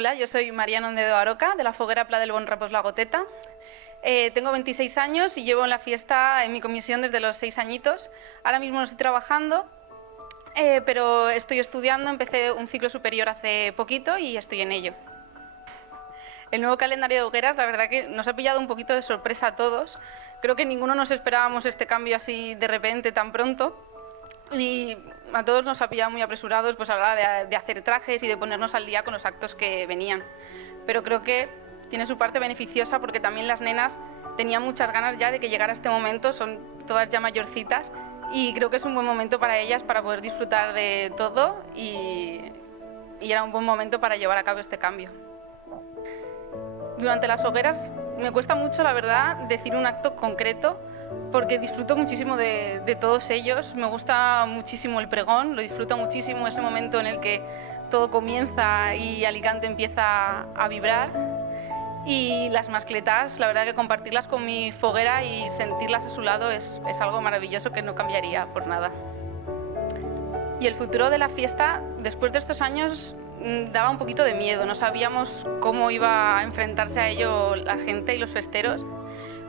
Hola, yo soy María Nondedo Aroca, de la Foguera Pla del Bon Repòs La Goteta. Tengo 26 años y llevo en la fiesta en mi comisión desde los 6 añitos. Ahora mismo no estoy trabajando, pero estoy estudiando, empecé un ciclo superior hace poquito y estoy en ello. El nuevo calendario de hogueras, la verdad que nos ha pillado un poquito de sorpresa a todos. Creo que ninguno nos esperábamos este cambio así de repente, tan pronto. Y a todos nos ha pillado muy apresurados pues, a la hora de hacer trajes y de ponernos al día con los actos que venían. Pero creo que tiene su parte beneficiosa porque también las nenas tenían muchas ganas ya de que llegara este momento, son todas ya mayorcitas y creo que es un buen momento para ellas para poder disfrutar de todo y era un buen momento para llevar a cabo este cambio. Durante las hogueras me cuesta mucho, la verdad, decir un acto concreto porque disfruto muchísimo de todos ellos, me gusta muchísimo el pregón, lo disfruto muchísimo, ese momento en el que todo comienza y Alicante empieza a vibrar. Y las mascletas, la verdad que compartirlas con mi foguera y sentirlas a su lado es algo maravilloso que no cambiaría por nada. Y el futuro de la fiesta, después de estos años, daba un poquito de miedo, no sabíamos cómo iba a enfrentarse a ello la gente y los festeros.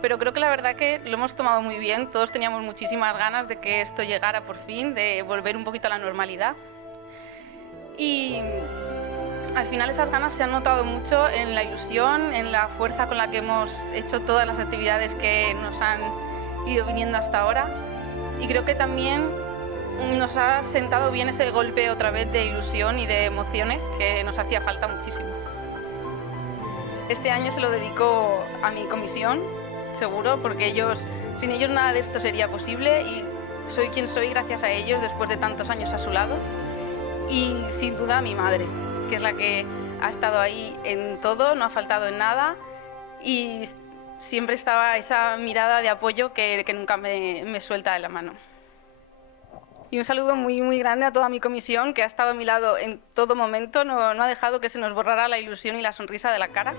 Pero creo que la verdad que lo hemos tomado muy bien, todos teníamos muchísimas ganas de que esto llegara por fin, de volver un poquito a la normalidad. Y al final esas ganas se han notado mucho en la ilusión, en la fuerza con la que hemos hecho todas las actividades que nos han ido viniendo hasta ahora. Y creo que también nos ha sentado bien ese golpe otra vez de ilusión y de emociones que nos hacía falta muchísimo. Este año se lo dedico a mi comisión, seguro, porque sin ellos nada de esto sería posible y soy quien soy gracias a ellos después de tantos años a su lado. Y sin duda a mi madre, que es la que ha estado ahí en todo, no ha faltado en nada y siempre estaba esa mirada de apoyo que nunca me suelta de la mano. Y un saludo muy, muy grande a toda mi comisión que ha estado a mi lado en todo momento, no ha dejado que se nos borrara la ilusión y la sonrisa de la cara.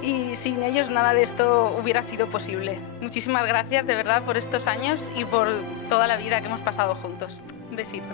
Y sin ellos nada de esto hubiera sido posible. Muchísimas gracias de verdad por estos años y por toda la vida que hemos pasado juntos. Un besito.